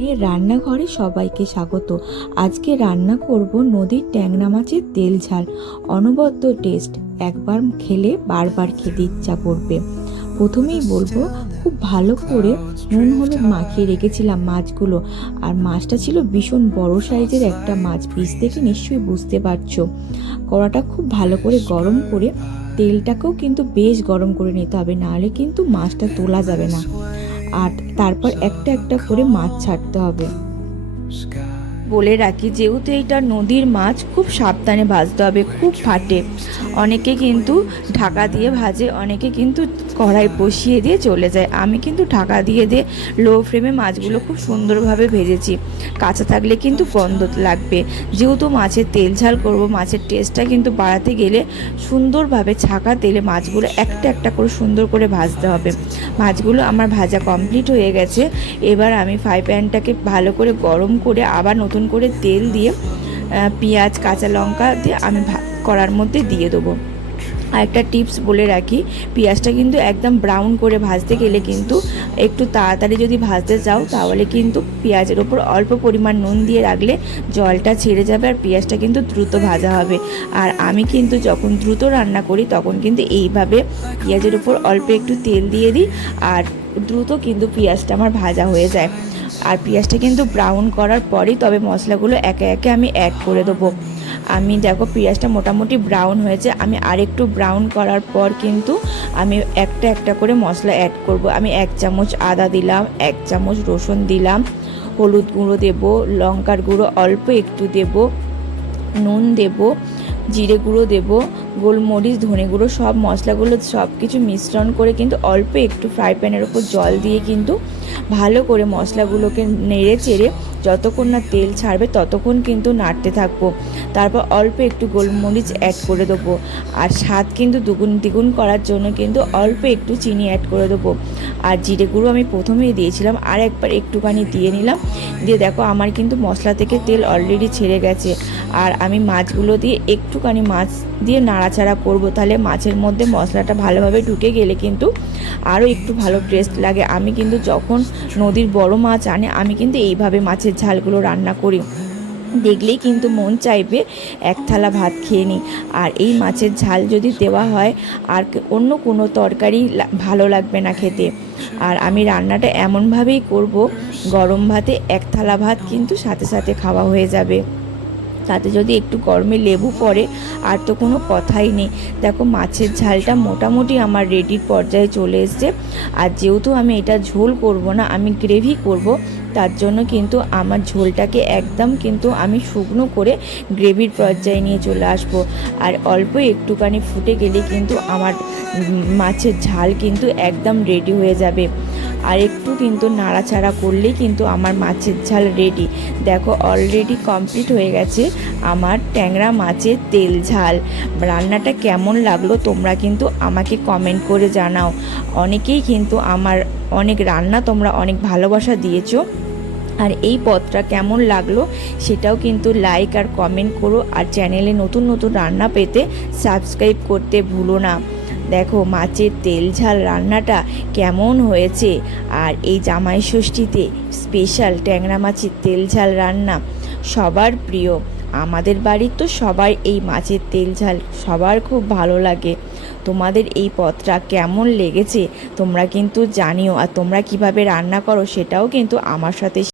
এই রান্নাঘরে সবাইকে স্বাগত। আজকে রান্না করব নদীর ট্যাংরা মাছের তেল ঝাল। অনবদ্য টেস্ট, একবার খেলে বারবার খেতে ইচ্ছা করবে। প্রথমেই বলবো, খুব ভালো করে নুন হলুদ মাখিয়ে রেখেছিলাম মাছগুলো। আর মাছটা ছিল ভীষণ বড় সাইজের একটা মাছ, পিস থেকে নিশ্চয়ই বুঝতে পারছো। কড়াটা খুব ভালো করে গরম করে তেলটাকেও কিন্তু বেশ গরম করে নিতে হবে, নাহলে কিন্তু মাছটা তোলা যাবে না। আর তারপর একটা একটা করে মাছ ছাড়তে হবে। বলে রাখি, যেহেতু এটা নদীর মাছ, খুব সাবধানে ভাজতে হবে, খুব ফাটে। অনেকে কিন্তু ঢাকা দিয়ে ভাজে, অনেকে কিন্তু কড়াই বসিয়ে দিয়ে চলে যায়। আমি কিন্তু ঢাকা দিয়ে লো ফ্লেমে মাছগুলো খুব সুন্দরভাবে ভেজেছি। কাঁচা থাকলে কিন্তু গন্ধ লাগবে। যেহেতু মাছের তেল ঝাল করব, মাছের টেস্টটা কিন্তু বাড়াতে গেলে সুন্দরভাবে ছাকা তেলে মাছগুলো একটা একটা করে সুন্দর করে ভাজতে হবে। মাছগুলো আমার ভাজা কমপ্লিট হয়ে গেছে। এবার আমি ফ্রাই প্যানটাকে ভালো করে গরম করে আবার নতুন করে তেল দিয়ে পেঁয়াজ কাঁচা লঙ্কা দিয়ে আমি কড়ার মধ্যে দিয়ে দেবো। আর একটা টিপস বলে রাখি, পেঁয়াজটা কিন্তু একদম ব্রাউন করে ভাজতে গেলে কিন্তু একটু তাড়াতাড়ি যদি ভাজতে চাও, তাহলে কিন্তু পেঁয়াজের ওপর অল্প পরিমাণ নুন দিয়ে রাখলে জলটা ছেড়ে যাবে আর পেঁয়াজটা কিন্তু দ্রুত ভাজা হবে। আর আমি কিন্তু যখন দ্রুত রান্না করি তখন কিন্তু এইভাবে পেঁয়াজের ওপর অল্প একটু তেল দিয়ে দিই, আর দ্রুত কিন্তু পেঁয়াজটা আমার ভাজা হয়ে যায়। আর পেঁয়াজটা কিন্তু ব্রাউন করার পরেই তবে মশলাগুলো একে একে আমি অ্যাড করে দেবো। আমি দেখো পেঁয়াজটা মোটামুটি ব্রাউন হয়েছে, আমি আরেকটু ব্রাউন করার পর কিন্তু আমি একটা একটা করে মশলা অ্যাড করব। আমি 1 চামচ আদা দিলাম, 1 চামচ রসুন দিলাম, হলুদ গুঁড়ো দেব, লঙ্কার গুঁড়ো অল্প একটু দেব, নুন দেব, জিরে গুঁড়ো দেব, গোলমরিচ ধনে গুঁড়ো, সব মশলাগুলো সব কিছু মিশ্রণ করে কিন্তু অল্প একটু ফ্রাই প্যানের ওপর জল দিয়ে কিন্তু ভালো করে মশলাগুলোকে নেড়ে চেড়ে যতক্ষণ না তেল ছাড়বে ততক্ষণ কিন্তু নাড়তে থাকবো। তারপর অল্প একটু গোলমরিচ অ্যাড করে দেবো। আর স্বাদ কিন্তু দ্বিগুণ করার জন্য কিন্তু অল্প একটু চিনি অ্যাড করে দেবো। আর জিরে গুঁড়ো আমি প্রথমেই দিয়েছিলাম, আর একবার একটুখানি দিয়ে নিলাম। দিয়ে দেখো আমার কিন্তু মশলা থেকে তেল অলরেডি ছেড়ে গেছে। আর আমি মাছগুলো দিয়ে একটুখানি মাছ দিয়ে নাড়াচাড়া করব, তাহলে মাছের মধ্যে মশলাটা ভালোভাবে ঢুকে গেলে কিন্তু আরও একটু ভালো টেস্ট লাগে। আমি কিন্তু যখন নদীর বড় মাছ আনে, আমি কিন্তু এইভাবে মাছের ঝালগুলো রান্না করি। দেখলেই কিন্তু মন চাইবে এক থালা ভাত খেয়ে নিই। আর এই মাছের ঝাল যদি দেওয়া হয়, আর অন্য কোনো তরকারি ভালো লাগবে না খেতে। আর আমি রান্নাটা এমনভাবেই করব, গরম ভাতে 1 থালা ভাত কিন্তু সাথে সাথে খাওয়া হয়ে যাবে। তাতে যদি একটু গরমে লেবু পড়ে আর তো কোনো কথাই নেই। দেখো মাছের ঝালটা মোটামুটি আমার রেডির পর্যায়ে চলে এসছে। আর যেহেতু আমি এটা ঝোল করব না, আমি গ্রেভি করব, তার জন্য কিন্তু আমার ঝোলটাকে একদম কিন্তু আমি শুকনো করে গ্রেভির পর্যায়ে নিয়ে চলে আসব। আর অল্প একটুখানি ফুটে গেলে কিন্তু আমার মাছের ঝাল কিন্তু একদম রেডি হয়ে যাবে। আর একটু কিন্তু নাড়াচাড়া করলেই কিন্তু আমার মাছের ঝাল রেডি। দেখো অলরেডি কমপ্লিট হয়ে গেছে আমার ট্যাংরা মাছের তেল ঝাল। রান্নাটা কেমন লাগলো তোমরা কিন্তু আমাকে কমেন্ট করে জানাও। অনেকেই কিন্তু আমার অনেক রান্না তোমরা অনেক ভালোবাসা দিয়েছো। আর এই পদটা কেমন লাগলো সেটাও কিন্তু লাইক আর কমেন্ট করো। আর চ্যানেলে নতুন নতুন রান্না পেতে সাবস্ক্রাইব করতে ভুলো না। দেখো মাছের তেল ঝাল রান্নাটা কেমন হয়েছে। আর এই জামাই ষষ্ঠীতে স্পেশাল ট্যাংরা মাছের তেল ঝাল রান্না সবার প্রিয়। আমাদের বাড়ির তো সবার এই মাছের তেল ঝাল সবার খুব ভালো লাগে। তোমাদের এই পদটা কেমন লেগেছে তোমরা কিন্তু জানিও। আর তোমরা কিভাবে রান্না করো সেটাও কিন্তু আমার সাথে